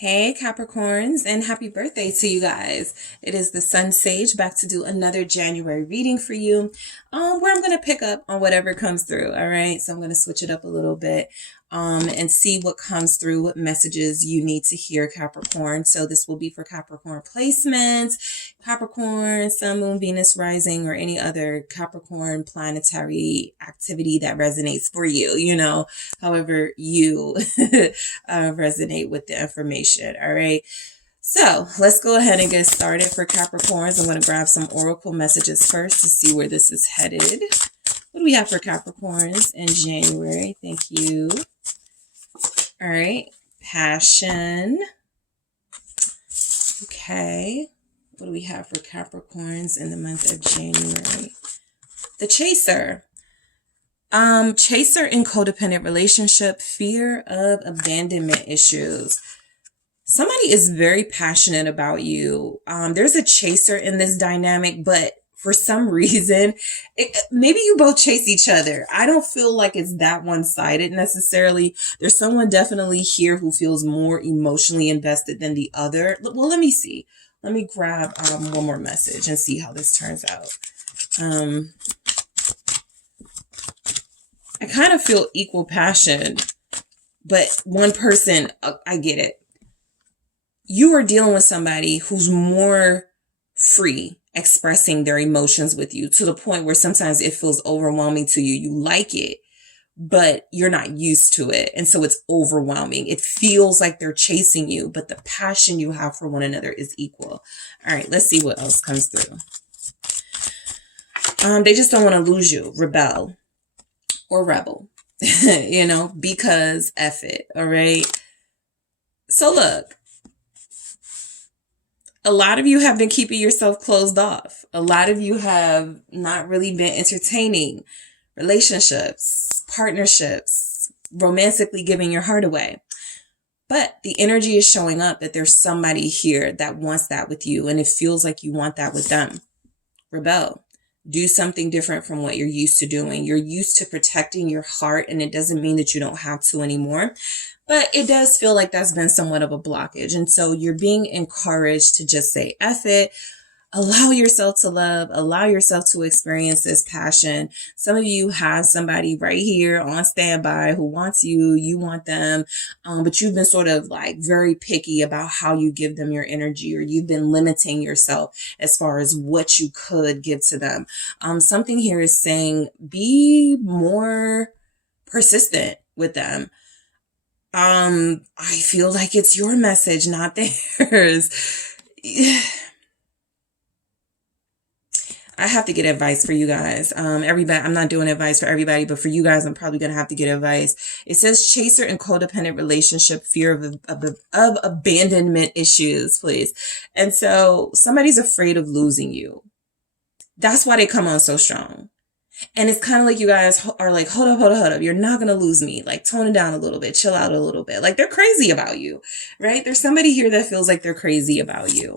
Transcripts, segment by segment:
Hey Capricorns, and happy birthday to you guys. It is the SunSage back to do another January reading for you, where I'm going to pick up on whatever comes through. All right. So I'm going to switch it up a little bit, and see what comes through, what messages you need to hear, Capricorn. So this will be for Capricorn placements, Capricorn, Sun, Moon, Venus, rising, or any other Capricorn planetary activity that resonates for you, however you resonate with the information. All right. So let's go ahead and get started for Capricorns. I'm going to grab some oracle messages first to see where this is headed. What do we have for Capricorns in January? Thank you. All right. Passion. Okay. What do we have for Capricorns in the month of January? The Chaser. Chaser in codependent relationship, fear of abandonment issues. Somebody is very passionate about you. There's a chaser in this dynamic, but for some reason, maybe you both chase each other. I don't feel like it's that one-sided necessarily. There's someone definitely here who feels more emotionally invested than the other. Well, let me see. Let me grab one more message and see how this turns out. I kind of feel equal passion, but one person, I get it. You are dealing with somebody who's more free expressing their emotions with you to the point where sometimes it feels overwhelming to you. You like it, but you're not used to it. And so it's overwhelming. It feels like they're chasing you, but the passion you have for one another is equal. All right, let's see what else comes through. They just don't want to lose you. Rebel or rebel, because F it. All right. So look, a lot of you have been keeping yourself closed off. A lot of you have not really been entertaining relationships, partnerships, romantically giving your heart away. But the energy is showing up that there's somebody here that wants that with you, and it feels like you want that with them. Rebel. Do something different from what you're used to doing. You're used to protecting your heart, and it doesn't mean that you don't have to anymore. But it does feel like that's been somewhat of a blockage. And so you're being encouraged to just say, F it. Allow yourself to love. Allow yourself to experience this passion. Some of you have somebody right here on standby who wants you. You want them. But you've been sort of like very picky about how you give them your energy, or you've been limiting yourself as far as what you could give to them. Something here is saying be more persistent with them. I feel like it's your message, not theirs. I have to get advice for you guys. Everybody, I'm not doing advice for everybody, but for you guys, I'm probably going to have to get advice. It says chaser in codependent relationship, fear of abandonment issues, please. And so somebody's afraid of losing you. That's why they come on so strong. And it's kind of like you guys are like, hold up. You're not going to lose me. Like, tone it down a little bit. Chill out a little bit. Like, they're crazy about you, right? There's somebody here that feels like they're crazy about you.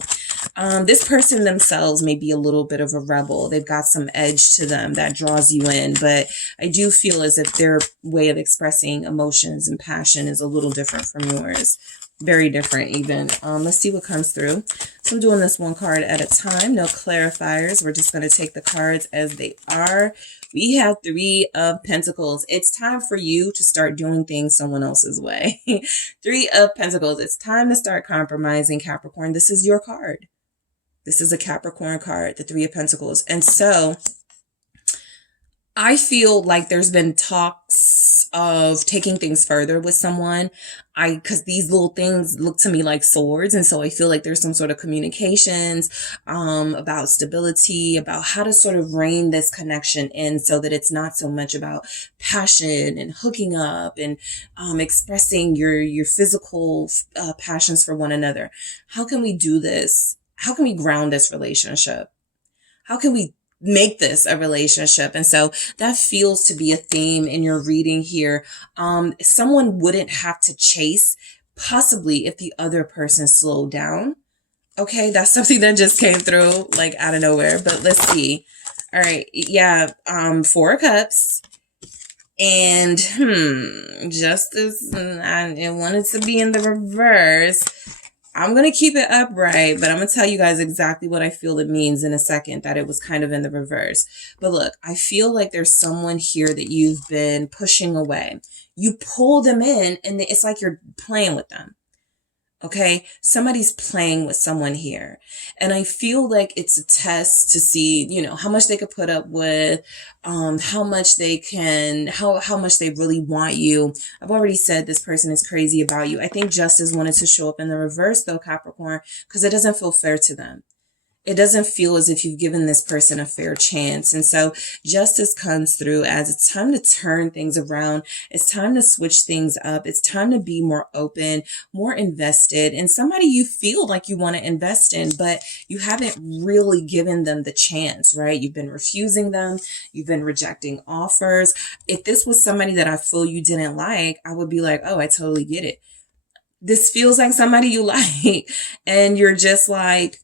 This person themselves may be a little bit of a rebel. They've got some edge to them that draws you in. But I do feel as if their way of expressing emotions and passion is a little different from yours. Very different even. Let's see what comes through. So I'm doing this one card at a time. No clarifiers. We're just going to take the cards as they are. We have 3 of Pentacles. It's time for you to start doing things someone else's way. 3 of Pentacles. It's time to start compromising, Capricorn. This is your card. This is a Capricorn card, the 3 of Pentacles. And so I feel like there's been talks of taking things further with someone. Because these little things look to me like swords. And so I feel like there's some sort of communications, about stability, about how to sort of rein this connection in so that it's not so much about passion and hooking up and, expressing your physical, passions for one another. How can we do this? How can we ground this relationship? How can we make this a relationship? And so that feels to be a theme in your reading here. Someone wouldn't have to chase, possibly if the other person slowed down. Okay, that's something that just came through like out of nowhere, but let's see. All right, yeah, 4 of Cups And justice, I wanted to be in the reverse. I'm going to keep it upright, but I'm going to tell you guys exactly what I feel it means in a second, that it was kind of in the reverse. But look, I feel like there's someone here that you've been pushing away. You pull them in and it's like you're playing with them. Okay, somebody's playing with someone here. And I feel like it's a test to see, how much they could put up with, how much they can, how much they really want you. I've already said this person is crazy about you. I think justice wanted to show up in the reverse though, Capricorn, because it doesn't feel fair to them. It doesn't feel as if you've given this person a fair chance. And so justice comes through as it's time to turn things around. It's time to switch things up. It's time to be more open, more invested in somebody you feel like you want to invest in, but you haven't really given them the chance, right? You've been refusing them. You've been rejecting offers. If this was somebody that I feel you didn't like, I would be like, oh, I totally get it. This feels like somebody you like, and you're just like,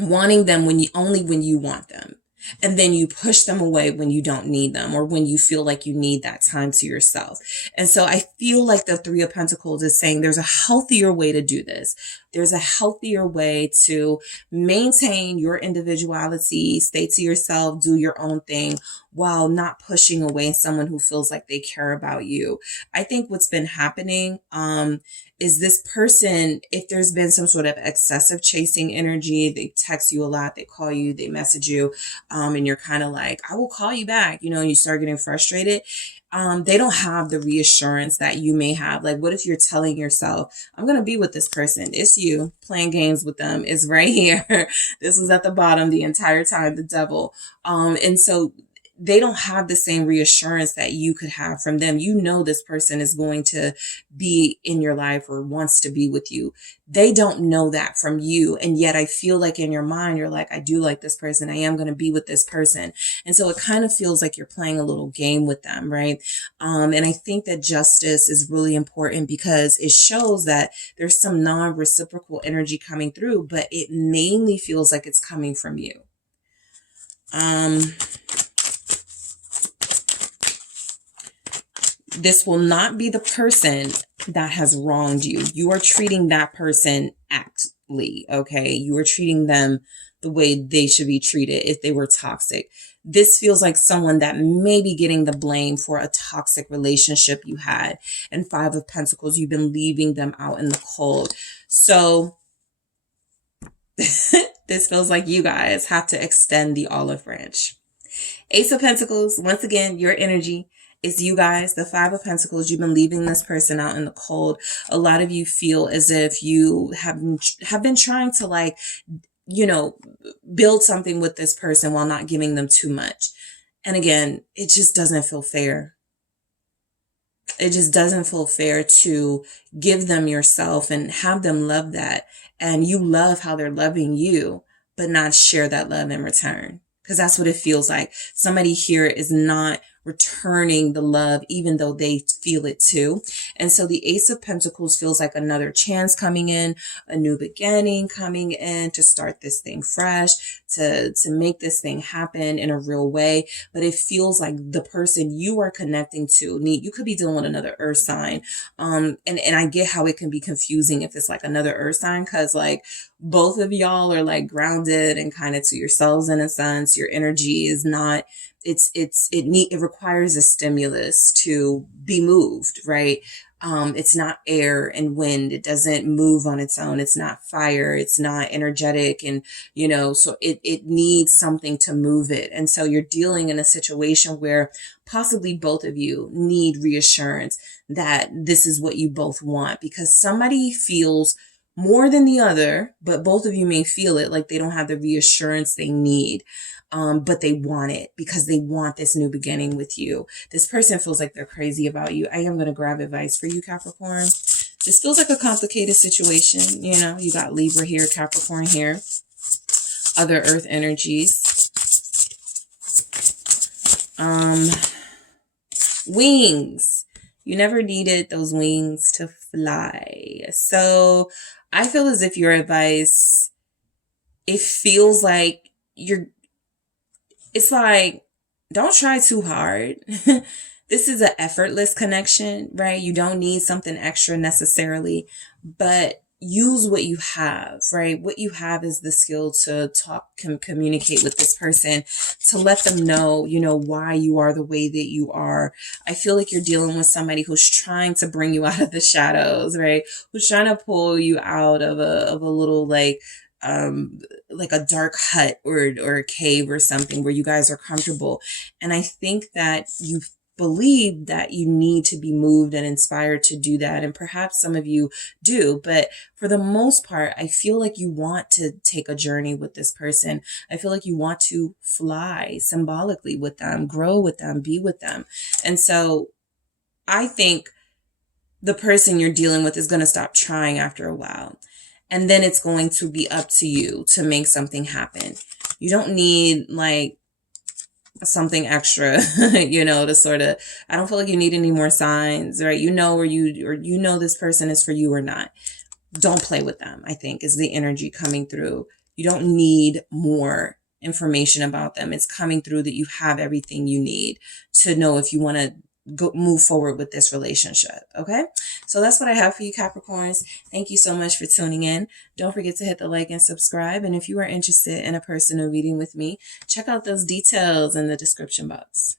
wanting them when you want them. And then you push them away when you don't need them, or when you feel like you need that time to yourself. And so I feel like the Three of Pentacles is saying there's a healthier way to do this. There's a healthier way to maintain your individuality, stay to yourself, do your own thing, while not pushing away someone who feels like they care about you. I think what's been happening, is this person, if there's been some sort of excessive chasing energy, they text you a lot, they call you, they message you, and you're kind of like, I will call you back, and you start getting frustrated. They don't have the reassurance that you may have. Like, what if you're telling yourself, I'm going to be with this person. It's you playing games with them. It's right here. This was at the bottom the entire time, the devil. And so they don't have the same reassurance that you could have from them. This person is going to be in your life or wants to be with you. They don't know that from you. And yet I feel like in your mind, you're like, I do like this person. I am going to be with this person. And so it kind of feels like you're playing a little game with them, right? And I think that justice is really important because it shows that there's some non-reciprocal energy coming through, but it mainly feels like it's coming from you. This will not be the person that has wronged you. You are treating that person aptly, okay? You are treating them the way they should be treated if they were toxic. This feels like someone that may be getting the blame for a toxic relationship you had. And Five of Pentacles, you've been leaving them out in the cold. So this feels like you guys have to extend the olive branch. Ace of Pentacles, once again, your energy. It's you guys, the Five of Pentacles. You've been leaving this person out in the cold. A lot of you feel as if you have been trying to build something with this person while not giving them too much. And again, it just doesn't feel fair. It just doesn't feel fair to give them yourself and have them love that. And you love how they're loving you, but not share that love in return. Because that's what it feels like. Somebody here is not returning the love, even though they feel it too. And so the Ace of Pentacles feels like another chance coming in, a new beginning coming in to start this thing fresh, to make this thing happen in a real way. But it feels like the person you are connecting to, you could be dealing with another earth sign. And I get how it can be confusing if it's like another earth sign, because like both of y'all are like grounded and kind of to yourselves in a sense. Your energy is not, it requires a stimulus to be moved, right? It's not air and wind. It doesn't move on its own. It's not fire. It's not energetic. And, so it needs something to move it. And so you're dealing in a situation where possibly both of you need reassurance that this is what you both want, because somebody feels more than the other, but both of you may feel it like they don't have the reassurance they need. But they want it because they want this new beginning with you. This person feels like they're crazy about you. I am going to grab advice for you, Capricorn. This feels like a complicated situation. You got Libra here, Capricorn here, other earth energies. Wings. You never needed those wings to fly. So I feel as if your advice, it feels like it's like, don't try too hard. This is an effortless connection, right? You don't need something extra necessarily, but use what you have, right? What you have is the skill to talk, communicate with this person, to let them know, you know, why you are the way that you are. I feel like you're dealing with somebody who's trying to bring you out of the shadows, right? Who's trying to pull you out of a little like a dark hut or a cave or something where you guys are comfortable. And I think that you believe that you need to be moved and inspired to do that. And perhaps some of you do, but for the most part, I feel like you want to take a journey with this person. I feel like you want to fly symbolically with them, grow with them, be with them. And so I think the person you're dealing with is going to stop trying after a while. And then it's going to be up to you to make something happen. You don't need like something extra, you know, to sort of, I don't feel like you need any more signs, right? You know, or you know this person is for you or not. Don't play with them, I think, is the energy coming through. You don't need more information about them. It's coming through that you have everything you need to know if you want to move forward with this relationship. Okay. So that's what I have for you, Capricorns. Thank you so much for tuning in. Don't forget to hit the like and subscribe. And if you are interested in a personal reading with me, check out those details in the description box.